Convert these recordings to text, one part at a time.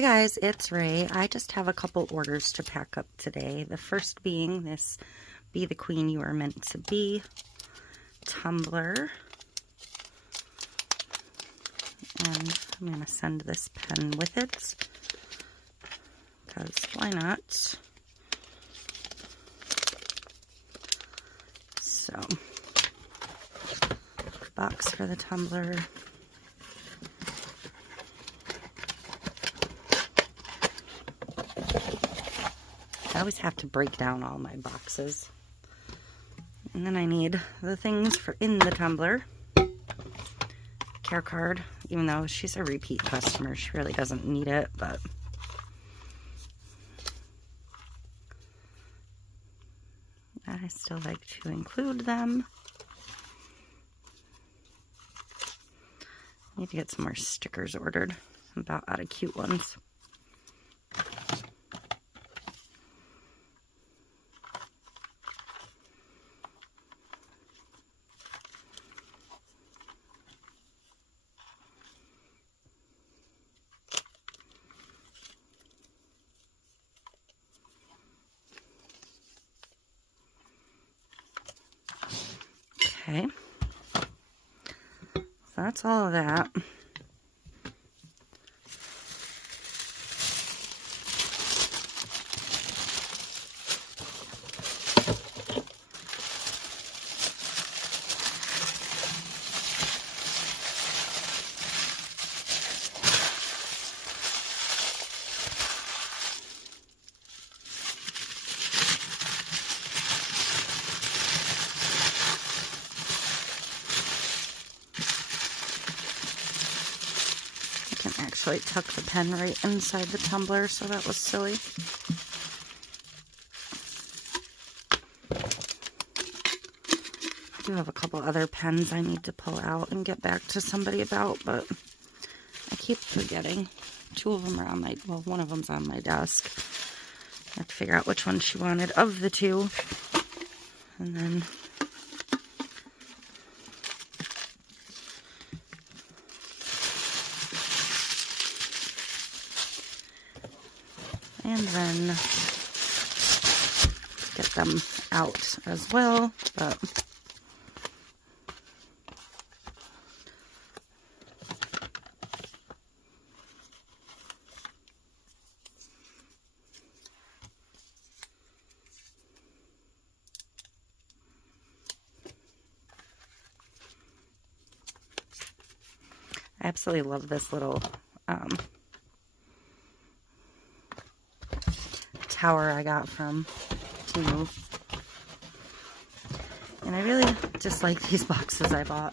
Hi guys, it's Ray. I just have a couple orders to pack up today. The first being this Be the Queen You Are Meant to Be tumbler. And I'm going to send this pen with it, because why not? So, box for the tumbler. I always have to break down all my boxes. And then I need the things for in the tumbler. Care card, even though she's a repeat customer, she really doesn't need it, but I still like to include them. I need to get some more stickers ordered. I'm about out of cute ones. Okay, so that's all of that. Actually tuck the pen right inside the tumbler, so that was silly. I do have a couple other pens I need to pull out and get back to somebody about, but I keep forgetting. Two of them are on my, well, one of them's on my desk. I have to figure out which one she wanted of the two. And then get them out as well, but I absolutely love this little tower I got from Temu. And I really just like these boxes I bought.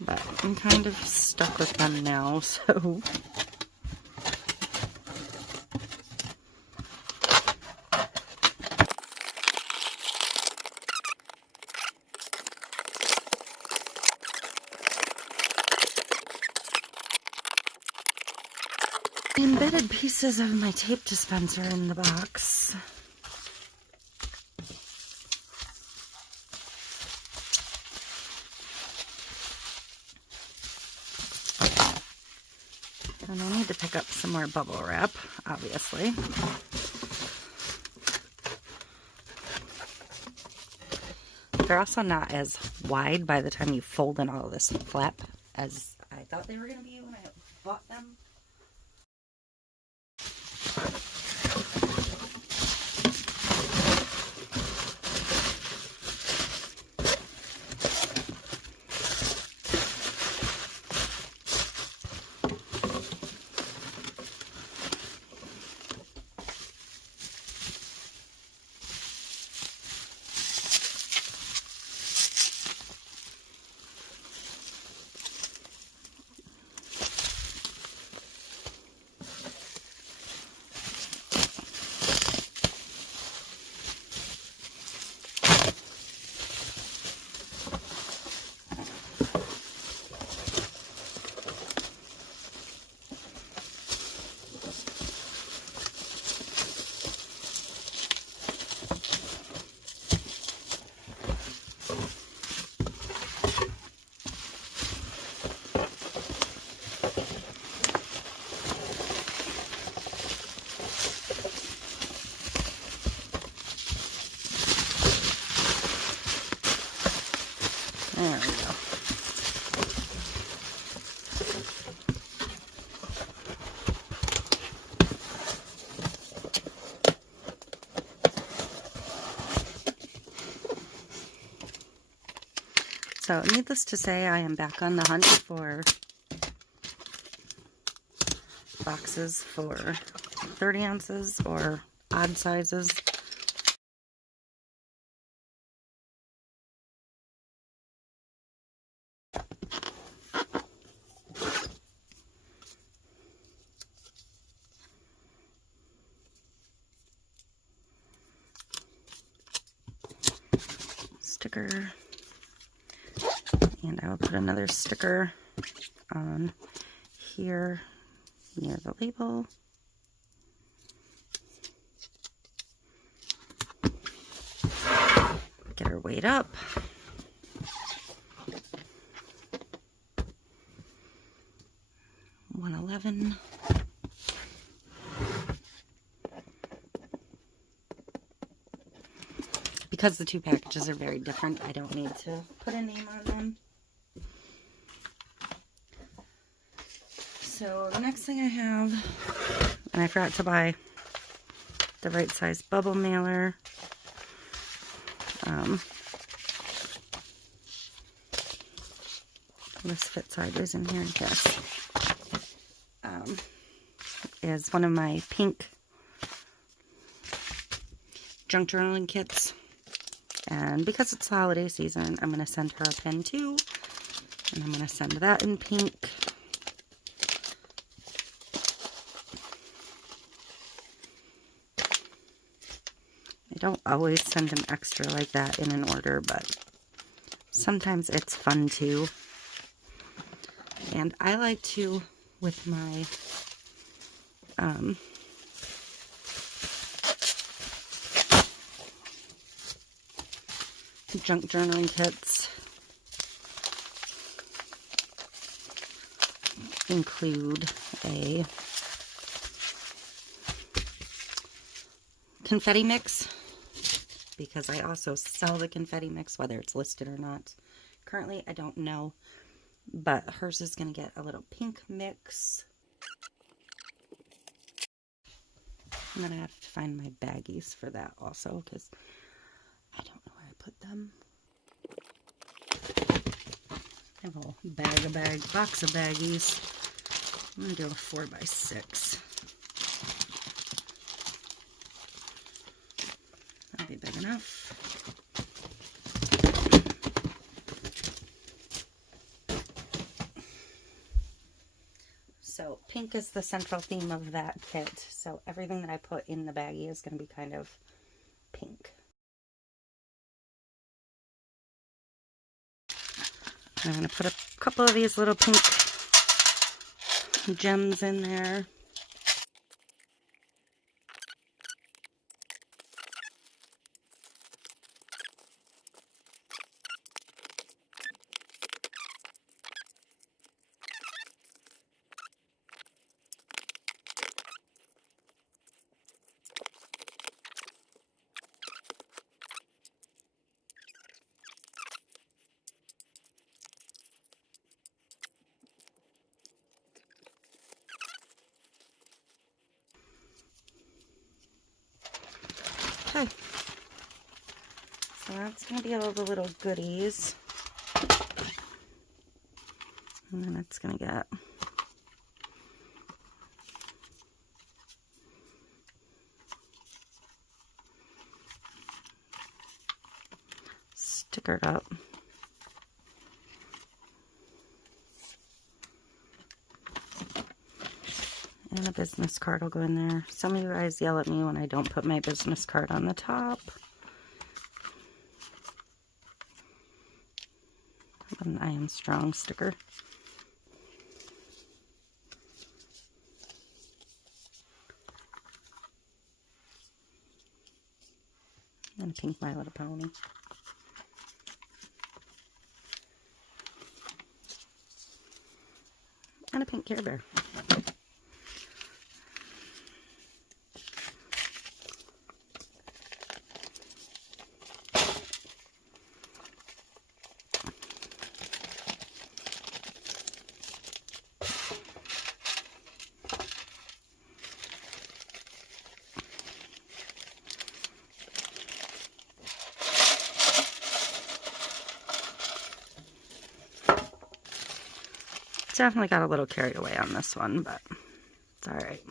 But I'm kind of stuck with them now, so embedded pieces of my tape dispenser in the box. And I need to pick up some more bubble wrap, obviously. They're also not as wide by the time you fold in all of this flap as I thought they were going to be when I bought them. There we go. So, needless to say, I am back on the hunt for boxes for 30 ounces or odd sizes. Sticker. And I will put another sticker on here near the label. Get her weight up. $111. Because the two packages are very different, I don't need to put a name on them. So the next thing I have, and I forgot to buy the right size bubble mailer. This fits sideways in here, I guess. Is one of my pink junk journaling kits. And because it's the holiday season, I'm going to send her a pen too. And I'm going to send that in pink. I don't always send them extra like that in an order, but sometimes it's fun too. And I like to, with my junk journaling kits, include a confetti mix, because I also sell the confetti mix, whether it's listed or not. Currently, I don't know, but hers is going to get a little pink mix. And then I have to find my baggies for that also, because I don't know where I put them. I have a whole box of baggies. I'm going to do a 4x6. That'll be big enough. So pink is the central theme of that kit. So everything that I put in the baggie is going to be kind of pink. And I'm going to put a couple of these little pink gems in there. Okay, so that's going to be all the little goodies. And then it's going to get stickered up. And a business card will go in there. Some of you guys yell at me when I don't put my business card on the top. An I am strong sticker. And a pink My Little Pony. And a pink Care Bear. Definitely got a little carried away on this one, but it's all right.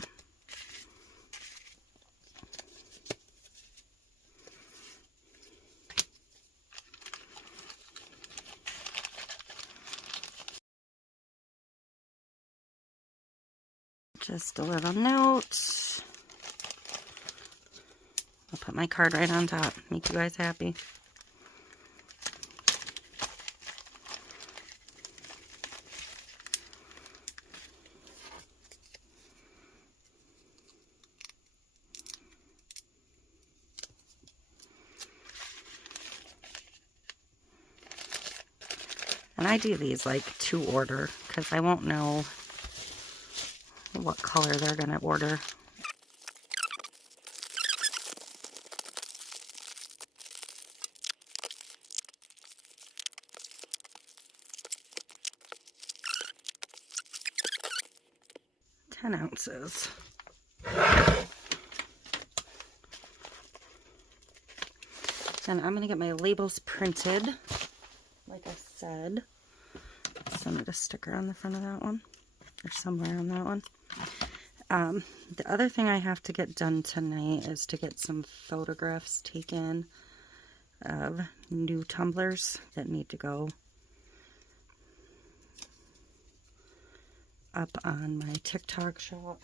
Just a little note. I'll put my card right on top. Make you guys happy. And I do these like to order because I won't know what color they're going to order. Ten ounces. And I'm going to get my labels printed, like I said. So I need a sticker on the front of that one, or somewhere on that one. The other thing I have to get done tonight is to get some photographs taken of new tumblers that need to go up on my TikTok shop.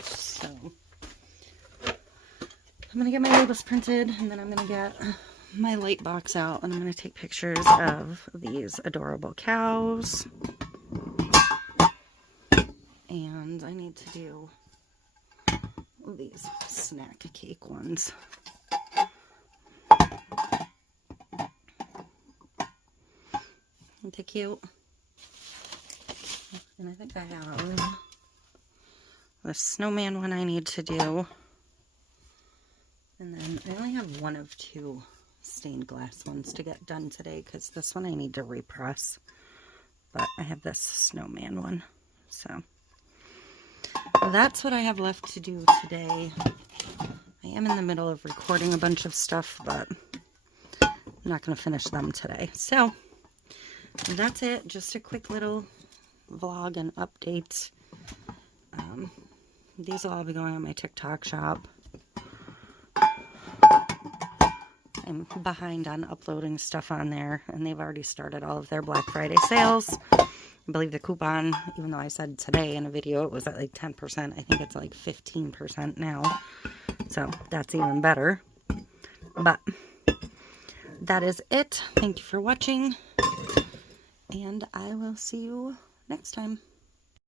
So I'm going to get my labels printed, and then I'm going to get my light box out, and I'm going to take pictures of these adorable cows. And I need to do these snack cake ones. Aren't they cute? And I think I have the snowman one I need to do. And then I only have one of two stained glass ones to get done today because this one I need to repress. But I have this snowman one. So that's what I have left to do today. I am in the middle of recording a bunch of stuff, but I'm not going to finish them today. So that's it. Just a quick little vlog and update. These will all be going on my TikTok shop. I'm behind on uploading stuff on there, and they've already started all of their Black Friday sales. I believe the coupon, even though I said today in a video it was at like 10%, I think it's like 15% now. So that's even better. But that is it. Thank you for watching, and I will see you next time.